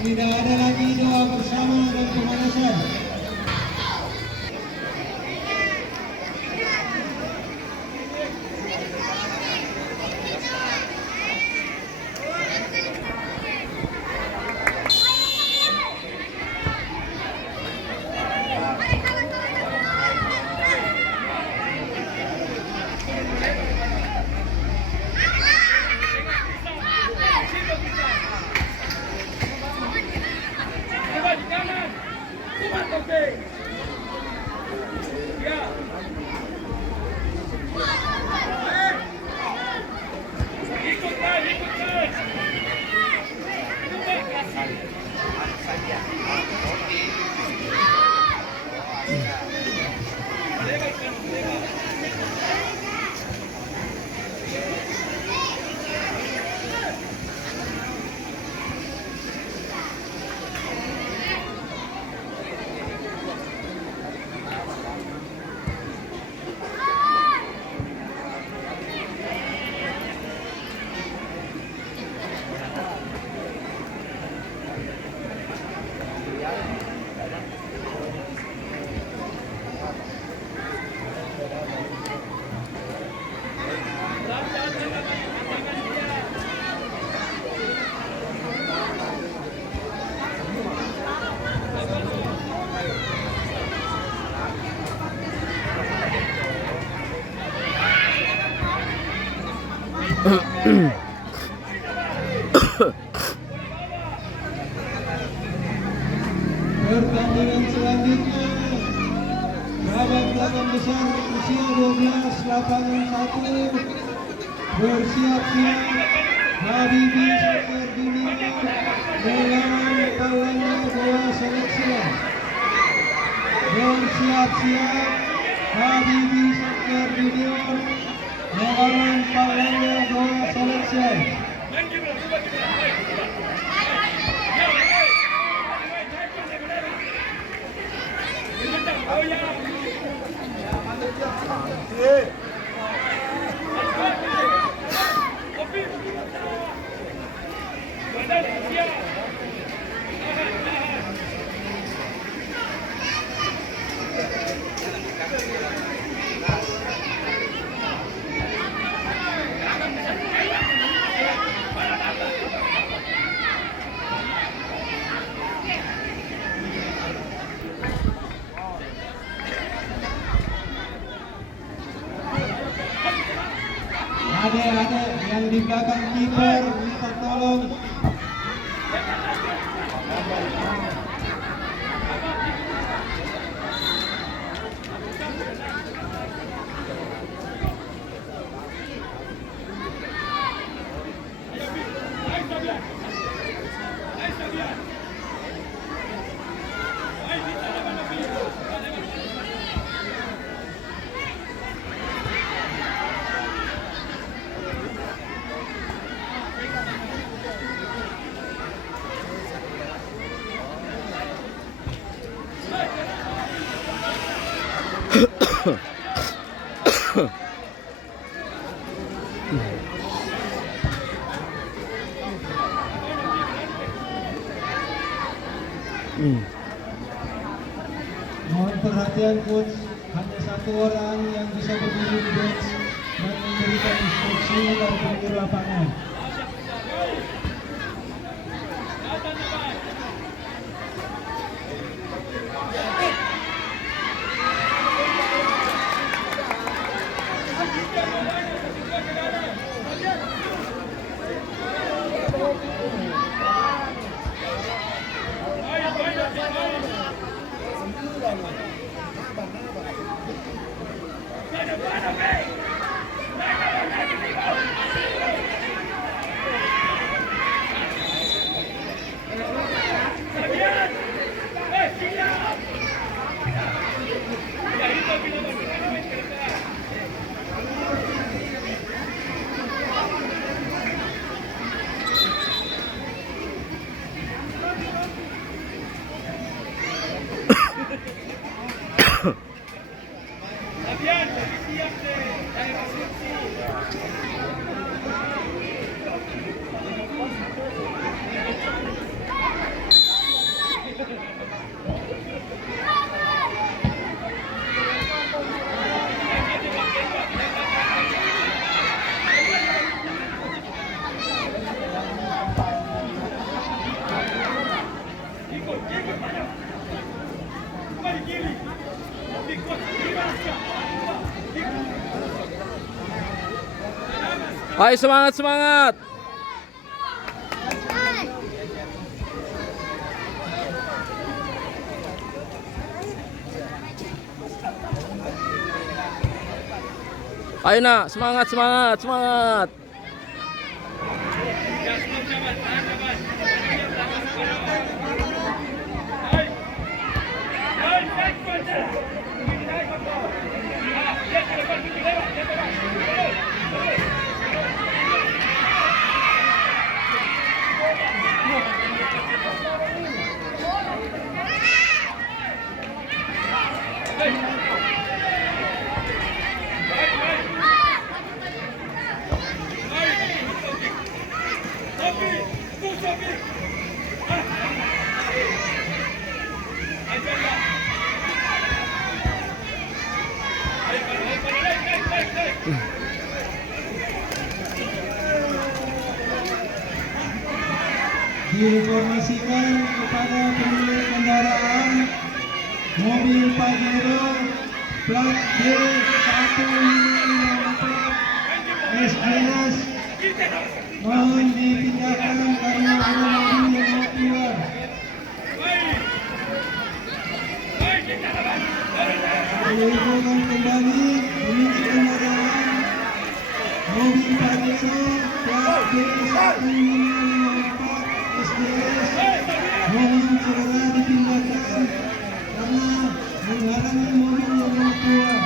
Tidak ada lagi doa bersama dan pemanasan. Pertandingan selanjutnya babak 8 besar usia 12 lapangan 1 bersiap-siap Habibi Soccer Junior melawan kawannya Goa Selection. Bersiap-siap Habibi Soccer Junior melawan kawannya Goa Selection. Ada yang di belakang kiper minta tolong. Mohon perhatian coach, hanya satu orang yang bisa berdiri di bench dan memberikan instruksi dari pinggir lapangan. Ayo semangat semangat. Ayo nak, semangat semangat semangat. Diinformasikan kepada pemilik kendaraan mobil Pajero plat D154 SJS mohon dipindahkan karena ada mobil yang mau keluar. Diinfokan kembali pemilik kendaraan mobil Pajero plat D154 SJS mohon segera dipindahkan karena menghalangi mobil yang mau keluar.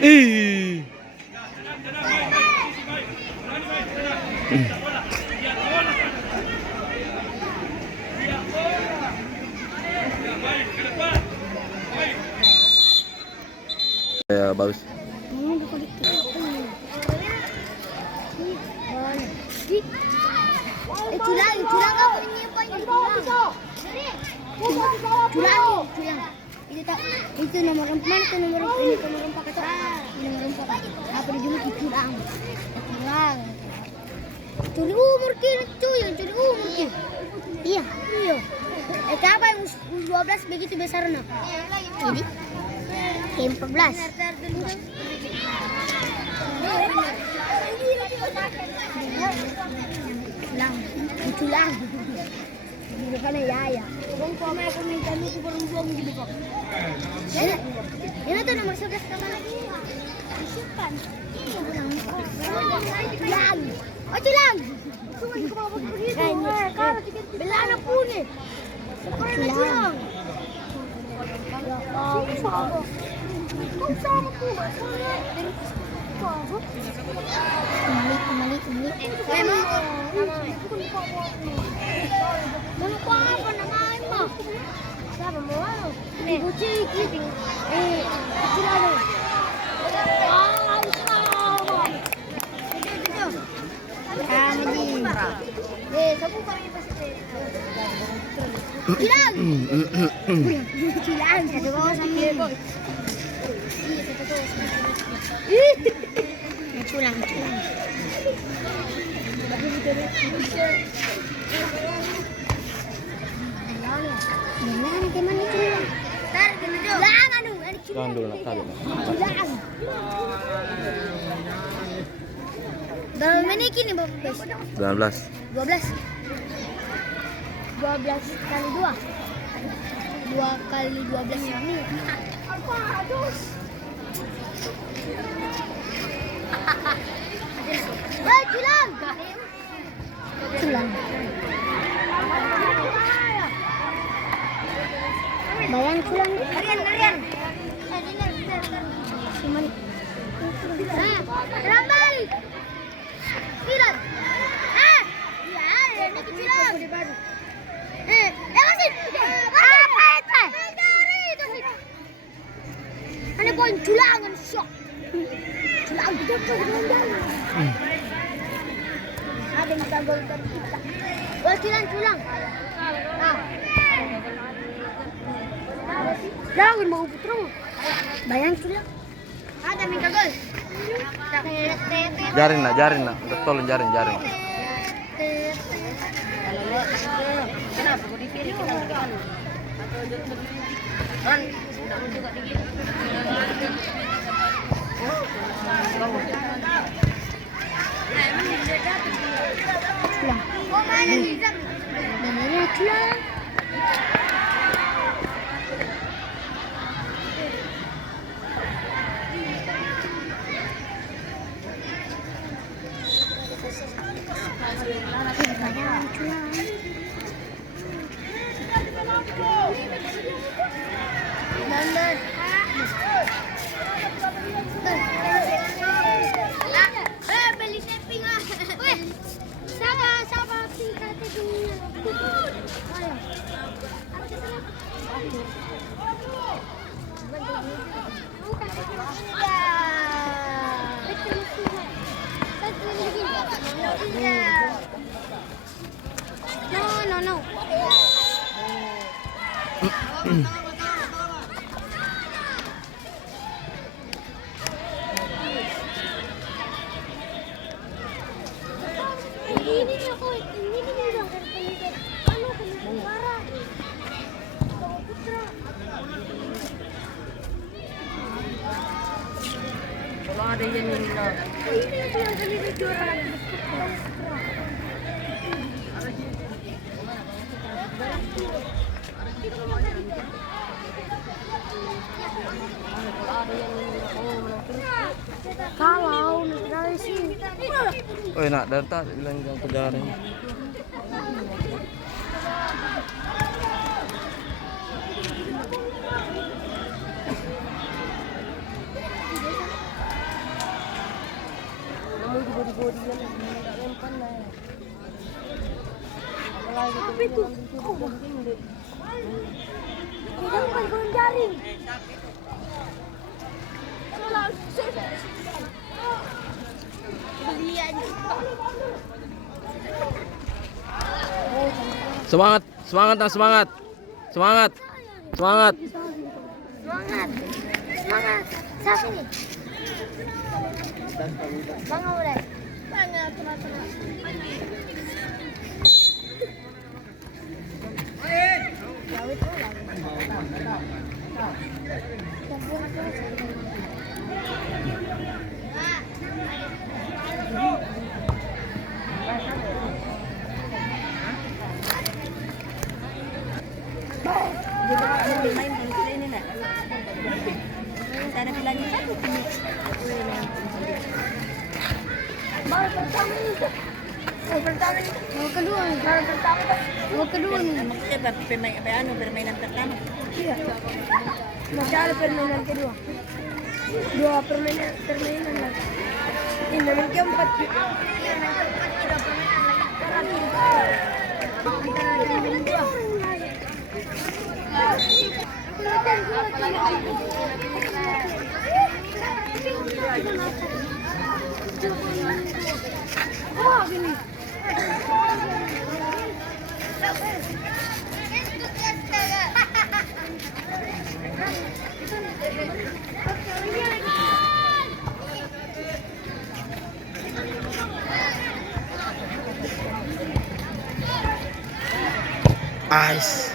Ih. Ya bagus. Curang apa ini apa ini? Curang. Itu nomor 4, itu nomor 4 kata. Nomor 4. Apa dijuluki curang? Curang. Curi umur kiri cuy, curi umur kiri. Iya. Apa yang 12 begitu besarnya? Jadi 14. Culang. Bukan ya. Bang sama aku minta lu berumbuang gitu kok. Ini tuh nomor 11 sama lagi. Simpan. Culang. Oh culang. Bela anak pune. Culang. Kau sama aku. Kembali. Apa namanya? Siapa mau? Ibu Ciki. Cilado. Kamu kami pasti. Cilang. Cilang. Satu bawah sambil boy. Culang. Jangan dulu nak tarik. Berapa menit ini, Bos? 19. 12 kali 2. 2 kali 12 menit. Culang. Bayang culang. Larian. Ramai. Culang. Ya, ini culang. Masih. Apa? Ada poin culangan shock. Culang betul. Ada yang tak boleh tercipta. Culang. Jangan mau putra. Bayang culang. Ada minta gol. Jarin nak. Betul jarin. Kenapa kau di kiri kita di kanan? Kan juga di kiri. Culang. Oh mana Nizam? Namanya culang. Beli shopping ah. Siapa tingkat itu? No. Ini aku ini bilang kan suara. Putra. Kalau ada yang minta. Ini yang kali juara. Kalau dari sini. Oh nak dari tadi bilang jangan kejarin. body-body yan. Nggak mempan na. Apalagi Apa itu? hindi. Tidak bukan gulung jaring. Beli aja. Semangat, semangat, Nang, semangat. Semangat. Semangat. Semangat. Semangat. Siapa ini? Bang udah. Semangat, teman-teman. Main kalau kita ini nak. Tak ada pilihan satu punya. Baru pertama ini. Baru pertama ini. Baru kedua nih. Baru pertama. Baru kedua nih. Maksudnya permainan pertama. Iya. Masih ada permainan kedua. Dua permainan lagi. Ini yang keempat. Oh, gini. Ice.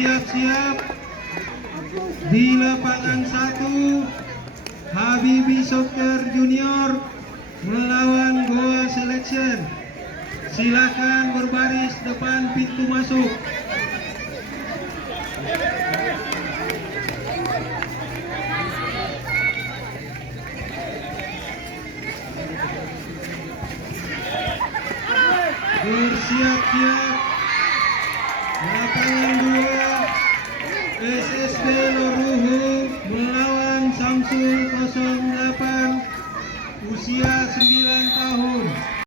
Bersiap-siap di lapangan 1 Habibie Soccer Junior melawan Goa Selection. Silakan berbaris depan pintu masuk. Bersiap-siap lapangan